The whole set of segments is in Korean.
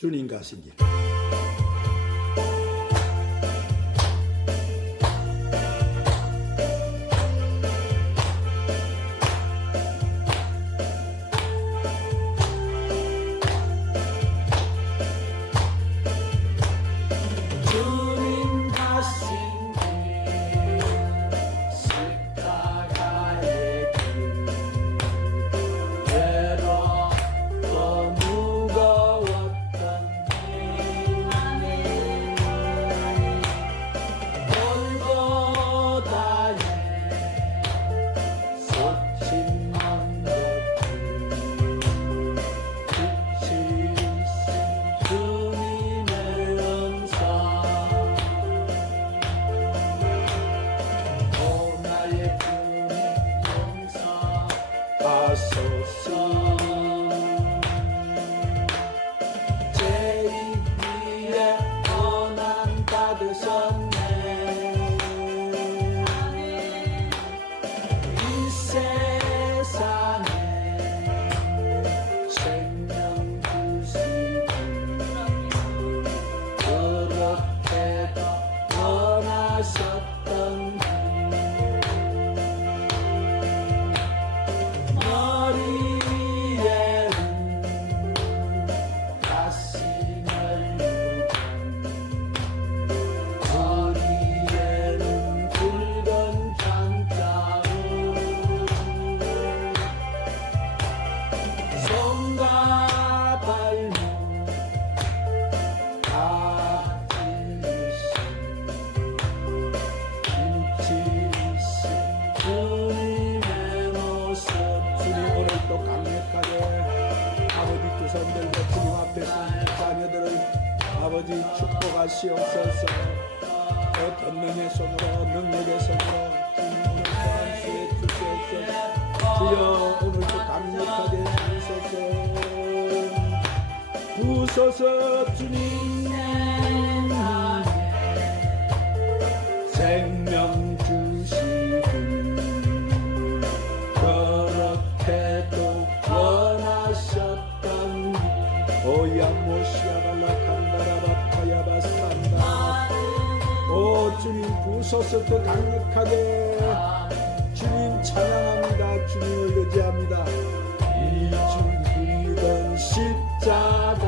주님 가신 길. 아버지 축복하시옵소서. 권능의 손으로 능력의 손으로 주님 오늘 주시옵소서. 주여 오늘도 강력하게 부소서 주님. 생명 주시고 그렇게도 원하셨던 오 주님 부소서 더 강력하게 주님 찬양합니다. 주님을 의지합니다. 이 죽이던 십자가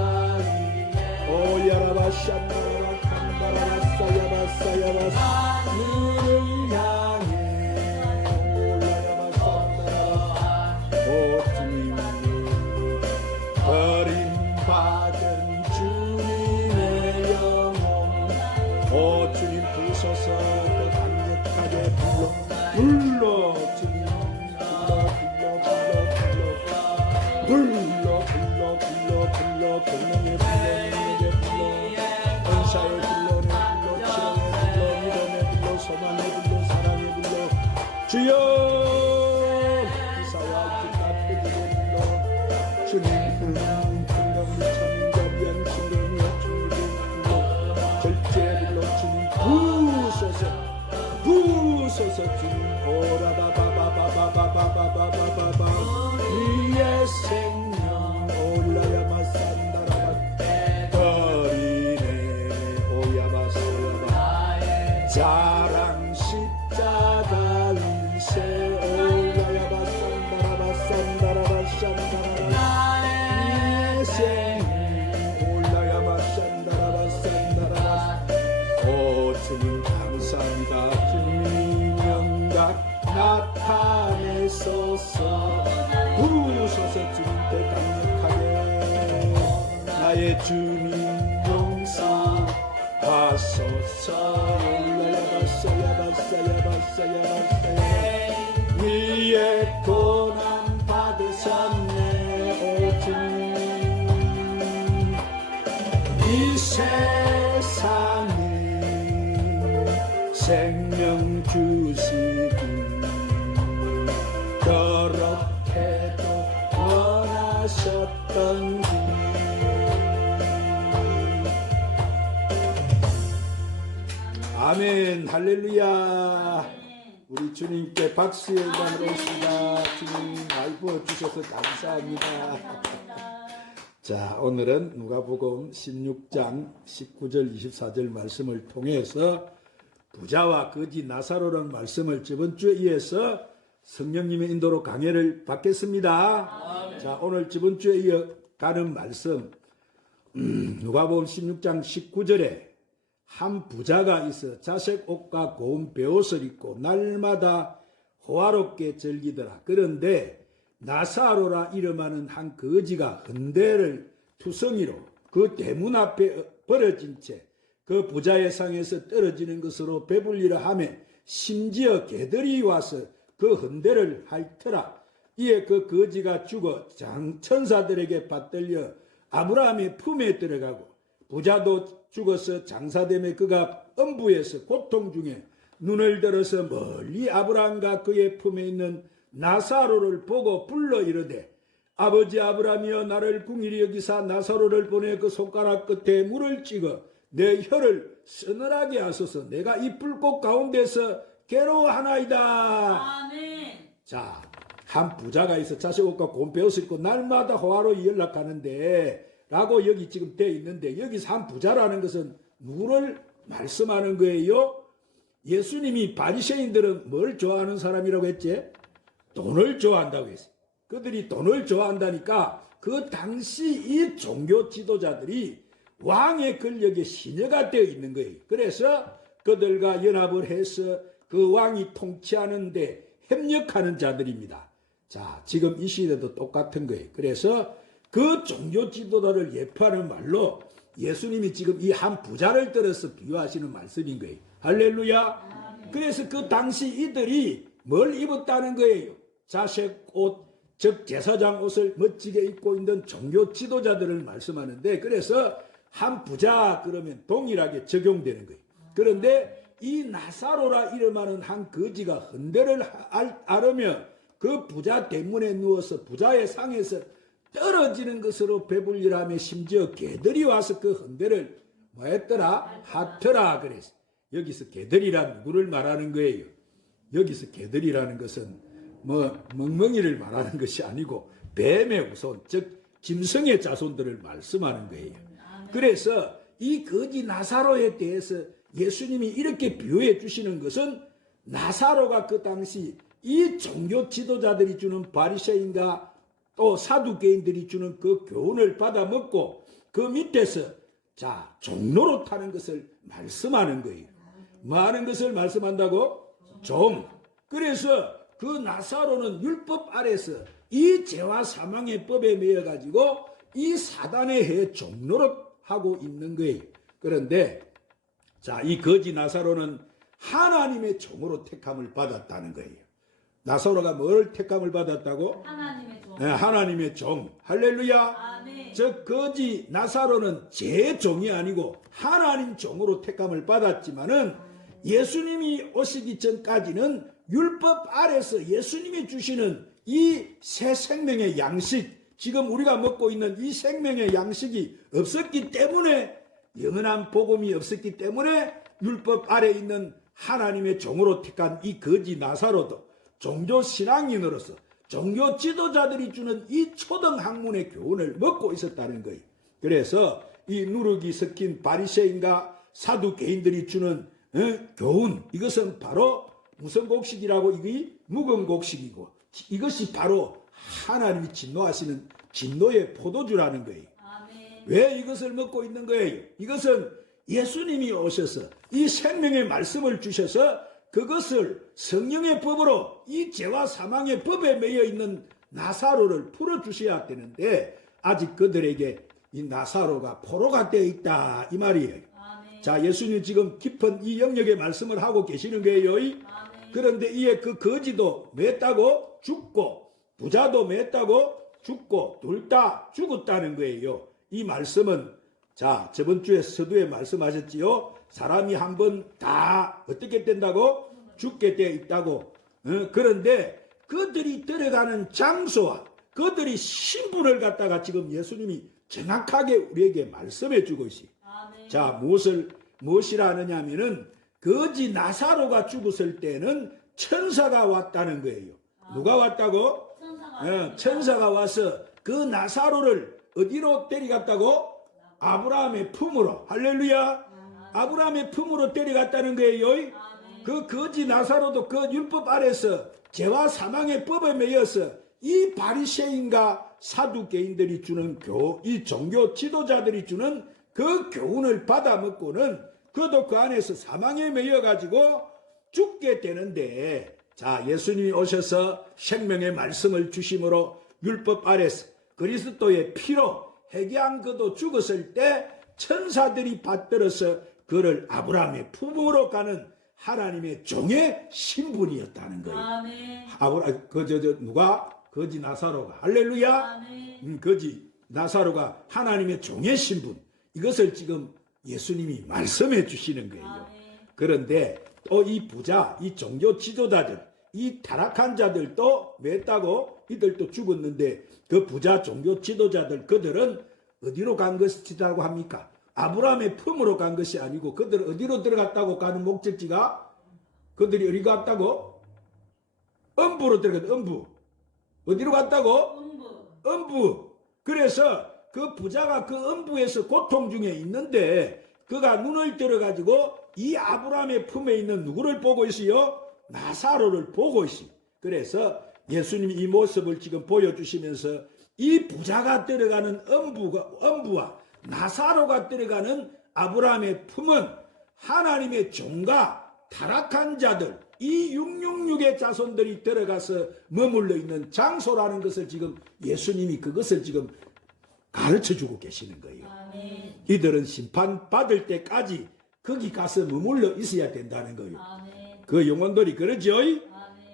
오 야라바샤나라 칸다라바사야바사야바사 너를 향해 올라야바사나라 오 주님 버림받은 주님의 영혼 오 주님 부소서 더 강력하게 불러 주님 불러 권능의 불러 은사의 불러 치료의 불러 믿음의 불러 소망의 불러 사랑의 불러 주여 기사와 기타 불러 주님 풍경이 천국이한 신령이여 주님 절제 불러 주님 부소서 주님 오라바바바바바바바바바바 위의 생명 올라야마 산다라바 거리네 오야바사야바 자랑 십자가 위세 올라야바 산다라바 산다라바 위의 생명 올라야마 산다라바 오 주님 감사합니다. 주님 영광 나타내소서 부소서 주님 더 강력하게 나의 주님 용서하소서 위에 고난 받으셨네 오 주님 이 세상에 생명 주시고 그렇게도 원하셨던 길 아멘 할렐루야. 우리 주님께 박수의 연단을 올시다. 주님 날 부어주셔서 감사합니다. 자, 오늘은 누가복음 16장 19절 24절 말씀을 통해서 부자와 거지 나사로라는 말씀을 저번 주에 이어서 성령님의 인도로 강해를 받겠습니다. 자, 오늘 저번 주에 이어가는 말씀 누가복음 16장 19절에 한 부자가 있어 자색 옷과 고운 베옷을 입고 날마다 호화롭게 즐기더라. 그런데 나사로라 이름하는 한 거지가 흔대를 투성이로 그 대문 앞에 버려진 채 그 부자의 상에서 떨어지는 것으로 배불리라 하며 심지어 개들이 와서 그 흔대를 핥더라. 이에 그 거지가 죽어 천사들에게 받들려 아브라함의 품에 들어가고 부자도 죽어서 장사됨에 그가 음부에서 고통 중에 눈을 들어서 멀리 아브라함과 그의 품에 있는 나사로를 보고 불러 이르되 아버지 아브라함이여 나를 궁일이 여기사 나사로를 보내 그 손가락 끝에 물을 찍어 내 혀를 서늘하게 하소서. 내가 이 불꽃 가운데서 괴로워하나이다. 아멘. 자, 한 부자가 있어 자식 옷과 고운 베옷을 입고 날마다 호화로이 연락하는데 라고 여기 지금 되어 있는데 여기서 한 부자라는 것은 누구를 말씀하는 거예요? 예수님이 바리새인들은 뭘 좋아하는 사람이라고 했지? 돈을 좋아한다고 했어요. 그들이 돈을 좋아한다니까 그 당시 이 종교 지도자들이 왕의 권력에 신여가 되어 있는 거예요. 그래서 그들과 연합을 해서 그 왕이 통치하는데 협력하는 자들입니다. 자, 지금 이 시대도 똑같은 거예요. 그래서 그 종교 지도자를 예표하는 말로 예수님이 지금 이 한 부자를 들어서 비유하시는 말씀인 거예요. 할렐루야. 그래서 그 당시 이들이 뭘 입었다는 거예요? 자색 옷, 즉 제사장 옷을 멋지게 입고 있는 종교 지도자들을 말씀하는데 그래서 한 부자 그러면 동일하게 적용되는 거예요. 그런데 이 나사로라 이름하는 한 거지가 흔대를 앓으며 그 부자 대문에 누워서 부자의 상에서 떨어지는 것으로 배불리라며 심지어 개들이 와서 그 흔대를 뭐 했더라? 핥더라 그랬어. 여기서 개들이란 누구를 말하는 거예요? 여기서 개들이라는 것은 뭐 멍멍이를 말하는 것이 아니고 뱀의 후손, 즉 짐승의 자손들을 말씀하는 거예요. 그래서 이 거지 나사로에 대해서 예수님이 이렇게 비유해 주시는 것은 나사로가 그 당시 이 종교 지도자들이 주는 바리새인과 또 사두개인들이 주는 그 교훈을 받아 먹고 그 밑에서 자 종로로 타는 것을 말씀하는 거예요. 뭐 하는 것을 말씀한다고? 종. 그래서 그 나사로는 율법 아래서 이 죄와 사망의 법에 매여 가지고 이 사단의 해 종로로 하고 있는 거예요. 그런데 자, 이 거지 나사로는 하나님의 종으로 택함을 받았다는 거예요. 나사로가 뭘 택함을 받았다고? 하나님의 종. 네, 하나님의 종. 할렐루야. 아멘. 저 거지 나사로는 제 종이 아니고 하나님 종으로 택함을 받았지만은 예수님이 오시기 전까지는 율법 아래서 예수님이 주시는 이 새 생명의 양식, 지금 우리가 먹고 있는 이 생명의 양식이 없었기 때문에 영원한 복음이 없었기 때문에 율법 아래 있는 하나님의 종으로 택한 이 거지 나사로도 종교 신앙인으로서 종교 지도자들이 주는 이 초등 학문의 교훈을 먹고 있었다는 거예요. 그래서 이 누룩이 섞인 바리새인과 사두개인들이 주는 교훈, 이것은 바로 무슨 곡식이라고? 이게 묵은 곡식이고 이것이 바로 하나님이 진노하시는 진노의 포도주라는 거예요. 아멘. 왜 이것을 먹고 있는 거예요? 이것은 예수님이 오셔서 이 생명의 말씀을 주셔서 그것을 성령의 법으로 이 죄와 사망의 법에 매여 있는 나사로를 풀어주셔야 되는데 아직 그들에게 이 나사로가 포로가 되어 있다 이 말이에요. 아멘. 자, 예수님 지금 깊은 이 영역의 말씀을 하고 계시는 거예요. 아멘. 그런데 이에 그 거지도 맸다고 죽고 부자도 맸다고 죽고 둘 다 죽었다는 거예요. 이 말씀은 자 저번 주에 서두에 말씀하셨지요. 사람이 한 번 다 어떻게 된다고? 죽게 되어 있다고. 그런데 그들이 들어가는 장소와 그들이 신분을 갖다가 지금 예수님이 정확하게 우리에게 말씀해 주고 있어요. 아멘. 자, 무엇이라 하느냐 하면은 거지 나사로가 죽었을 때는 천사가 왔다는 거예요. 누가 왔다고? 천사가 천사가 와서 그 나사로를 어디로 데려갔다고? 아브라함의 품으로. 할렐루야. 아브라함의 품으로 데려갔다는 거예요. 그 거지 나사로도 그 율법 아래서 죄와 사망의 법에 매여서 이 바리새인과 사두개인들이 주는 이 종교 지도자들이 주는 그 교훈을 받아 먹고는 그도 그 안에서 사망에 매여 가지고 죽게 되는데, 자, 예수님이 오셔서 생명의 말씀을 주심으로 율법 아래서 그리스도의 피로 회개한 그도 죽었을 때 천사들이 받들어서 그를 아브라함의 품으로 가는 하나님의 종의 신분이었다는 거예요. 아멘. 누가? 거지 나사로가. 할렐루야. 아멘. 거지 나사로가 하나님의 종의 신분. 이것을 지금 예수님이 말씀해 주시는 거예요. 아멘. 그런데 또 이 부자, 이 종교 지도자들, 이 타락한 자들도 맸다고 이들도 죽었는데 그 부자 종교 지도자들 그들은 어디로 간 것이라고 합니까? 아브라함의 품으로 간 것이 아니고 그들은 어디로 들어갔다고 가는 목적지가 그들이 어디 갔다고? 음부로 들어갔다. 음부. 어디로 갔다고? 음부. 음부. 그래서 그 부자가 그 음부에서 고통 중에 있는데 그가 눈을 들어가지고 이 아브라함의 품에 있는 누구를 보고 있어요? 나사로를 보고 있어요. 그래서 예수님이 이 모습을 지금 보여주시면서 이 부자가 들어가는 음부와 나사로가 들어가는 아브라함의 품은 하나님의 종과 타락한 자들, 이 666의 자손들이 들어가서 머물러 있는 장소라는 것을 지금 예수님이 그것을 지금 가르쳐주고 계시는 거예요. 아멘. 이들은 심판받을 때까지 거기 가서 머물러 있어야 된다는 거예요. 아멘. 그 영혼들이 그러죠. 아멘.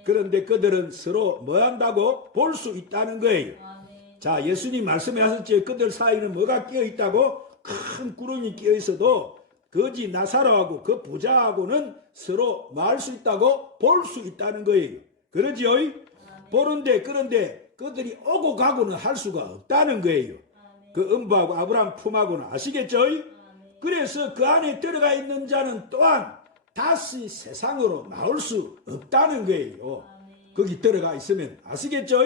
그런데 그들은 서로 뭐 한다고? 볼 수 있다는 거예요. 아멘. 자, 예수님 말씀에 하셨죠. 그들 사이는 뭐가 끼어 있다고? 큰 구름이 끼어 있어도 거지 나사로하고 그 부자하고는 서로 말 수 있다고? 볼 수 있다는 거예요. 그러지요? 보는데 그런데 그들이 오고 가고는 할 수가 없다는 거예요. 그 음부하고 아브라함 품하고는. 아시겠죠? 그래서 그 안에 들어가 있는 자는 또한 다시 세상으로 나올 수 없다는 거예요. 거기 들어가 있으면. 아시겠죠?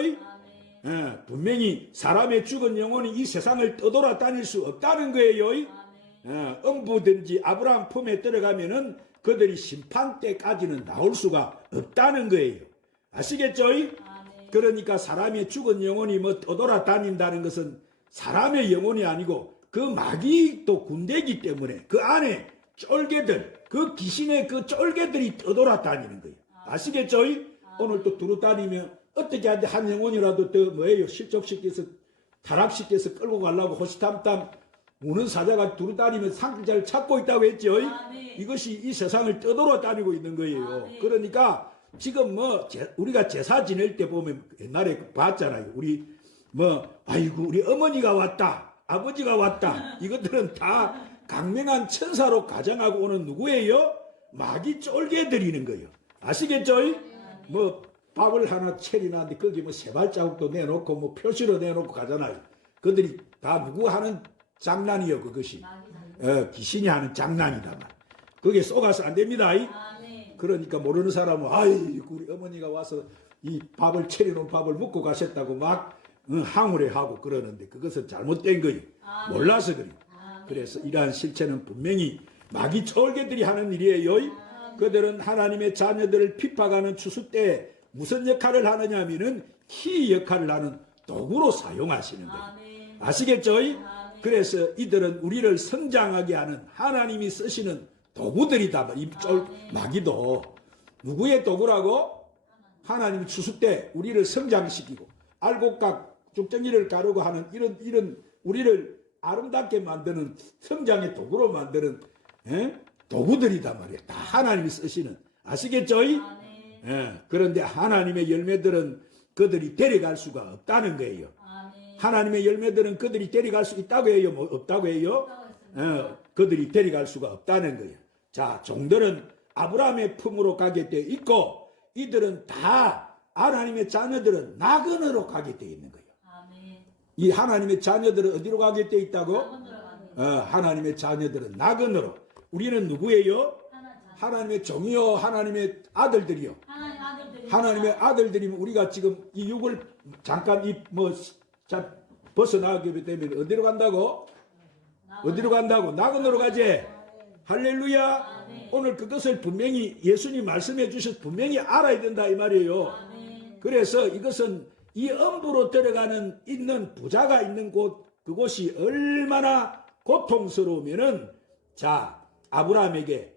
분명히 사람의 죽은 영혼이 이 세상을 떠돌아다닐 수 없다는 거예요. 음부든지 아브라함 품에 들어가면은 그들이 심판 때까지는 나올 수가 없다는 거예요. 아시겠죠? 그러니까 사람의 죽은 영혼이 뭐 떠돌아다닌다는 것은 사람의 영혼이 아니고 그 마귀 또 군대이기 때문에 그 안에 쫄개들, 그 귀신의 그 쫄개들이 떠돌아다니는 거예요. 아시겠죠? 오늘 또 두루 다니면 어떻게 한 영혼이라도 더 뭐예요? 실족시켜서 타락시켜서 끌고 가려고 호시탐탐 우는 사자가 두루 다니면 상자를 찾고 있다고 했죠. 이것이 이 세상을 떠돌아다니고 있는 거예요. 그러니까 지금 뭐 우리가 제사 지낼 때 보면 옛날에 봤잖아요. 우리 아이고 우리 어머니가 왔다. 아버지가 왔다. 이것들은 다 강명한 천사로 가정하고 오는 누구예요? 마귀 쫄개들이는 거예요. 아시겠죠? 뭐 밥을 하나 차리나는데 거기 뭐 세발자국도 내놓고 뭐 표시로 내놓고 가잖아요. 그들이 다 누구 하는 장난이요, 그것이. 귀신이 하는 장난이다 말. 거기에 속아서 안 됩니다. 그러니까 모르는 사람은 아이고 우리 어머니가 와서 이 밥을 차려놓은 밥을 먹고 가셨다고 막 항우래 하고 그러는데 그것은 잘못된 거예요. 몰라서 그래요. 그래서 이러한 실체는 분명히 마귀 쫄개들이 하는 일이에요. 그들은 하나님의 자녀들을 핍박하는 추수 때 무슨 역할을 하느냐 하면은 키 역할을 하는 도구로 사용하시는 거예요. 아시겠죠? 그래서 이들은 우리를 성장하게 하는 하나님이 쓰시는 도구들이다. 이 마귀도 누구의 도구라고? 하나님이 추수 때 우리를 성장시키고 알곡각 쭉정이를 가르고 하는 이런 우리를 아름답게 만드는 성장의 도구로 만드는 도구들이단 말이에요. 다 하나님이 쓰시는. 아시겠죠? 그런데 하나님의 열매들은 그들이 데려갈 수가 없다는 거예요. 하나님의 열매들은 그들이 데려갈 수 있다고 해요? 뭐 없다고 해요? 그들이 데려갈 수가 없다는 거예요. 자, 종들은 아브라함의 품으로 가게 돼 있고 이들은 다 하나님의 자녀들은 나그네로 가게 돼 있는 거예요. 이 하나님의 자녀들은 어디로 가게 돼 있다고? 하나님의 자녀들은 나그네로. 우리는 누구예요? 하나님의 종이요, 하나님의 아들들이요. 하나님의 아들들이면 우리가 지금 이 육을 잠깐 벗어나게 되면 어디로 간다고? 어디로 간다고? 낙원으로 가지. 할렐루야. 오늘 그것을 분명히 예수님 말씀해 주셔서 분명히 알아야 된다 이 말이에요. 그래서 이것은 이 음부로 들어가는 있는 부자가 있는 곳, 그곳이 얼마나 고통스러우면은, 자, 아브라함에게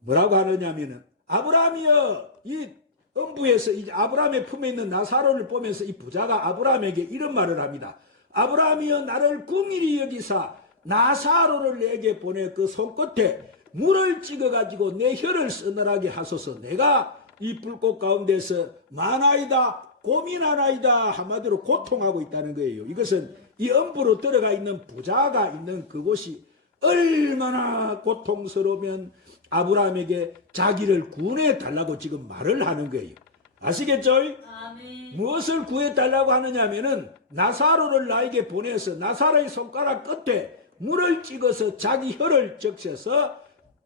뭐라고 하느냐면은, 아브라함이여, 이 음부에서 이제 아브라함의 품에 있는 나사로를 보면서 이 부자가 아브라함에게 이런 말을 합니다. 아브라함이여, 나를 궁일이 여기사 나사로를 내게 보내 그 손끝에 물을 찍어가지고 내 혀를 서늘하게 하소서. 내가 이 불꽃 가운데서 많아이다, 고민하나이다. 한마디로 고통하고 있다는 거예요. 이것은 이 음부로 들어가 있는 부자가 있는 그곳이 얼마나 고통스러우면 아브라함에게 자기를 구원해 달라고 지금 말을 하는 거예요. 아시겠죠? 아멘. 무엇을 구해 달라고 하느냐면은 나사로를 나에게 보내서 나사로의 손가락 끝에 물을 찍어서 자기 혀를 적셔서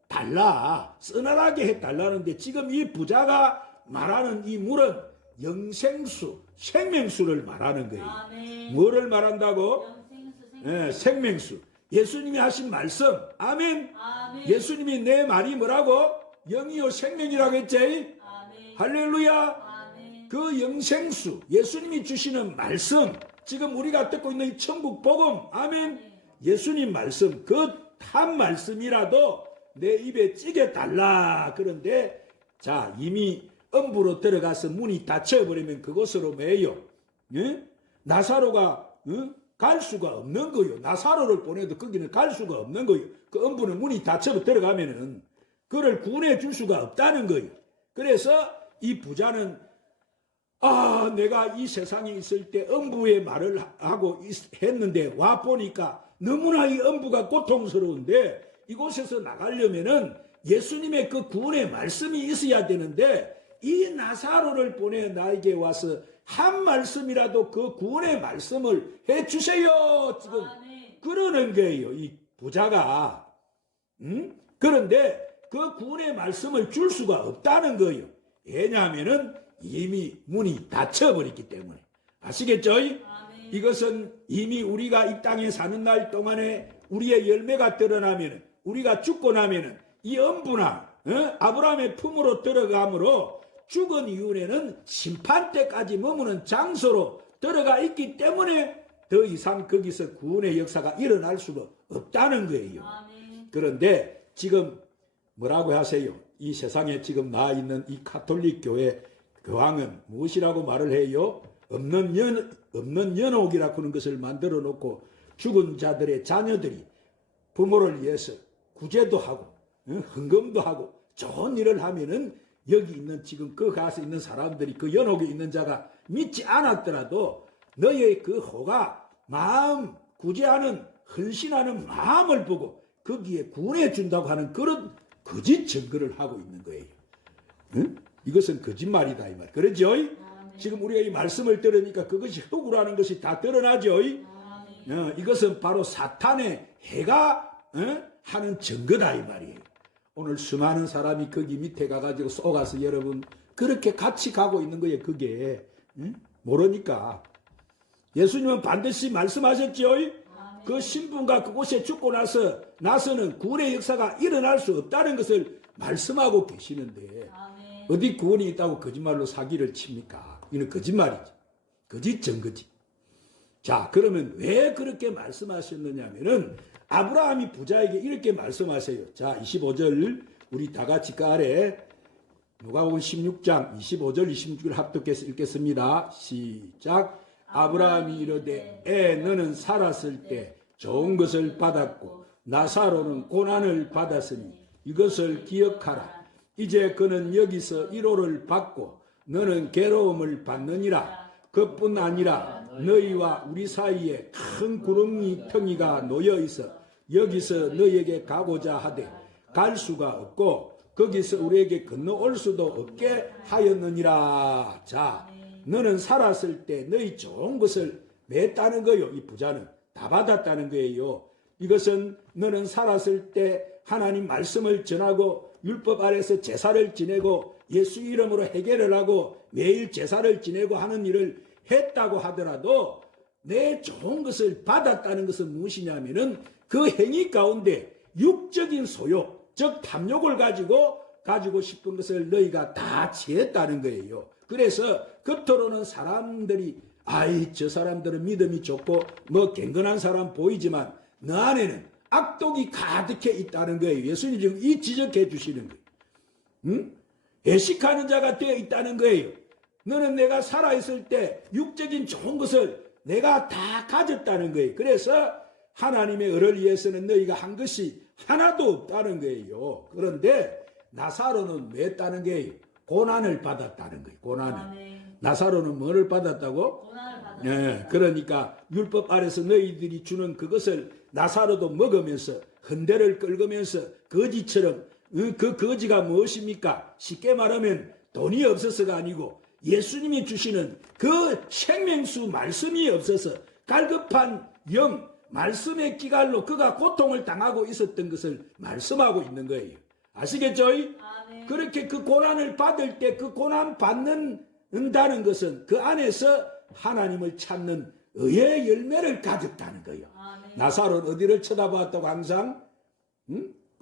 달라, 서늘하게 해달라는데, 지금 이 부자가 말하는 이 물은 영생수, 생명수를 말하는 거예요. 아멘. 뭐를 말한다고? 영생수, 생명수. 예수님이 하신 말씀. 아멘. 아멘. 예수님이 내 말이 뭐라고? 영이요 생명이라고 했지? 아멘. 할렐루야. 아멘. 그 영생수, 예수님이 주시는 말씀, 지금 우리가 듣고 있는 이 천국 복음, 아멘. 예수님 말씀, 그 한 말씀이라도 내 입에 찌게 달라. 그런데 자, 이미 음부로 들어가서 문이 닫혀버리면 그곳으로 매요. 예? 나사로가 갈 수가 없는 거요. 나사로를 보내도 거기는 갈 수가 없는 거요. 그 음부는 문이 닫혀 들어가면은 그를 구원해 줄 수가 없다는 거요. 그래서 이 부자는, 아, 내가 이 세상에 있을 때 음부의 말을 하고 했는데 와 보니까 너무나 이 음부가 고통스러운데 이곳에서 나가려면은 예수님의 그 구원의 말씀이 있어야 되는데, 이 나사로를 보내 나에게 와서 한 말씀이라도 그 구원의 말씀을 해 주세요. 지금 아멘. 그러는 거예요. 이 부자가. 그런데 그 구원의 말씀을 줄 수가 없다는 거예요. 왜냐하면은 이미 문이 닫혀버렸기 때문에. 아시겠죠? 아멘. 이것은 이미 우리가 이 땅에 사는 날 동안에 우리의 열매가 드러나면, 우리가 죽고 나면은 이 음부나 아브라함의 품으로 들어가므로 죽은 이후에는 심판 때까지 머무는 장소로 들어가 있기 때문에 더 이상 거기서 구원의 역사가 일어날 수가 없다는 거예요. 아멘. 그런데 지금 뭐라고 하세요? 이 세상에 지금 나 있는 이 가톨릭 교회 교황은 무엇이라고 말을 해요? 없는 연옥이라고 하는 것을 만들어 놓고 죽은 자들의 자녀들이 부모를 위해서 구제도 하고 헌금도 하고 좋은 일을 하면은 여기 있는 지금 그 가서 있는 사람들이, 그 연옥에 있는 자가 믿지 않았더라도 너의 그 호가 마음 구제하는 헌신하는 마음을 보고 거기에 구원해 준다고 하는 그런 거짓 증거를 하고 있는 거예요. 이것은 거짓말이다 이 말. 그렇죠? 지금 우리가 이 말씀을 들으니까 그것이 흑우라는 것이 다 드러나죠. 이것은 바로 사탄의 해가 하는 증거다 이 말이에요. 오늘 수많은 사람이 거기 밑에 가가지고 쏘가서 여러분 그렇게 같이 가고 있는 거예요. 그게 모르니까. 예수님은 반드시 말씀하셨죠. 그 신분과 그곳에 죽고 나서는 구원의 역사가 일어날 수 없다는 것을 말씀하고 계시는데, 아멘. 어디 구원이 있다고 거짓말로 사기를 칩니까? 이는 거짓말이지. 거짓 증거지. 자, 그러면 왜 그렇게 말씀하셨느냐면은 아브라함이 부자에게 이렇게 말씀하세요. 자, 25절 우리 다 같이 그 아래 누가복음 16장 25절 26절 합독해서 읽겠습니다. 시작. 아브라함이 이르되 너는 살았을 때 좋은 것을 받았고 나사로는 고난을 받았으니 이것을 기억하라. 이제 그는 여기서 위로를 받고 너는 괴로움을 받느니라. 그뿐 아니라 너희와 우리 사이에 큰 구렁이 텅이가 놓여 있어 여기서 너희에게 가고자 하되 갈 수가 없고 거기서 우리에게 건너올 수도 없게 하였느니라. 자, 너는 살았을 때 너희 좋은 것을 맺다는 거요. 이 부자는 다 받았다는 거예요. 이것은 너는 살았을 때 하나님 말씀을 전하고 율법 아래서 제사를 지내고 예수 이름으로 해결을 하고 매일 제사를 지내고 하는 일을 했다고 하더라도 내 좋은 것을 받았다는 것은 무엇이냐면은 그 행위 가운데 육적인 소욕, 즉 탐욕을 가지고 싶은 것을 너희가 다 취했다는 거예요. 그래서 겉으로는 사람들이 저 사람들은 믿음이 좋고 뭐 경건한 사람 보이지만 너 안에는 악독이 가득해 있다는 거예요. 예수님이 지금 이 지적해 주시는 거예요. 응? 애식하는 자가 되어 있다는 거예요. 너는 내가 살아있을 때 육적인 좋은 것을 내가 다 가졌다는 거예요. 그래서 하나님의 을을 위해서는 너희가 한 것이 하나도 없다는 거예요. 그런데 나사로는 왜 했다는 거예요? 고난을 받았다는 거예요. 고난을. 아멘. 나사로는 뭐를 받았다고? 고난을 받았다. 네, 그러니까 율법 아래서 너희들이 주는 그것을 나사로도 먹으면서 흔대를 끌으면서 거지처럼 그 거지가 무엇입니까? 쉽게 말하면 돈이 없어서가 아니고 예수님이 주시는 그 생명수 말씀이 없어서 갈급한 영 말씀의 기갈로 그가 고통을 당하고 있었던 것을 말씀하고 있는 거예요. 아시겠죠? 아멘. 그렇게 그 고난을 받을 때 그 고난 받는다는 것은 그 안에서 하나님을 찾는 의의 열매를 가졌다는 거예요. 아멘. 나사로는 어디를 쳐다봤다고 항상?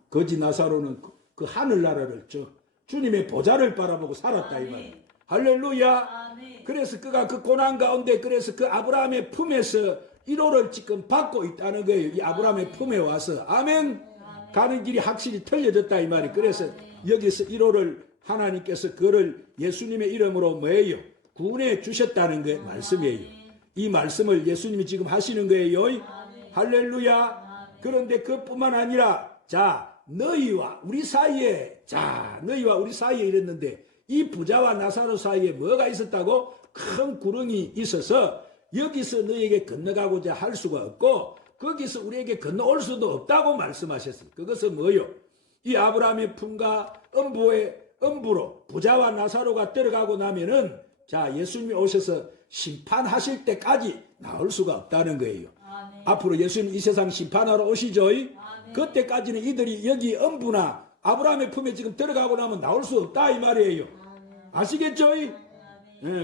거지 나사로는 그 하늘나라를 주님의 보좌를 바라보고 살았다 이 말이에요. 할렐루야. 아멘. 그래서 그가 그 고난 가운데 그래서 그 아브라함의 품에서 1호를 지금 받고 있다는 거예요. 이 아브라함의 품에 와서 아멘. 가는 길이 확실히 틀려졌다 이 말이에요. 그래서 여기서 1호를 하나님께서 그를 예수님의 이름으로 뭐예요? 구원해 주셨다는 게 말씀이에요. 이 말씀을 예수님이 지금 하시는 거예요. 할렐루야. 그런데 그뿐만 아니라 너희와 우리 사이에 이랬는데 이 부자와 나사로 사이에 뭐가 있었다고? 큰 구렁이 있어서 여기서 너희에게 건너가고자 할 수가 없고 거기서 우리에게 건너올 수도 없다고 말씀하셨어요. 그것은 뭐요? 이 아브라함의 품과 음부로 부자와 나사로가 들어가고 나면은 예수님이 오셔서 심판하실 때까지 나올 수가 없다는 거예요. 아멘. 앞으로 예수님 이 세상 심판하러 오시죠. 그때까지는 이들이 여기 음부나 아브라함의 품에 지금 들어가고 나면 나올 수 없다 이 말이에요. 아시겠죠?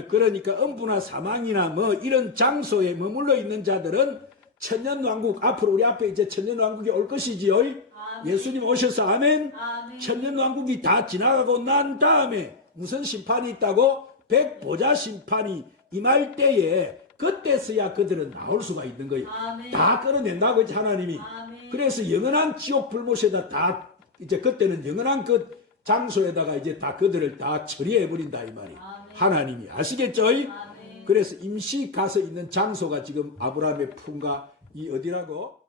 그러니까 음부나 사망이나 뭐 이런 장소에 머물러 있는 자들은 천년왕국 앞으로 우리 앞에 이제 천년왕국이 올 것이지요. 예수님 오셔서 아멘. 아멘. 천년왕국이 다 지나가고 난 다음에 무슨 심판이 있다고? 백보자 심판이 임할 때에 그때서야 그들은 나올 수가 있는 거예요. 아멘. 다 끌어낸다고 이제 하나님이. 아멘. 그래서 영원한 지옥 불못에다 다 이제 그때는 영원한 그 장소에다가 이제 다 그들을 다 처리해 버린다 이 말이에요. 아멘. 하나님이 아시겠죠? 아멘. 그래서 임시 가서 있는 장소가 지금 아브라함의 품과 이 어디라고?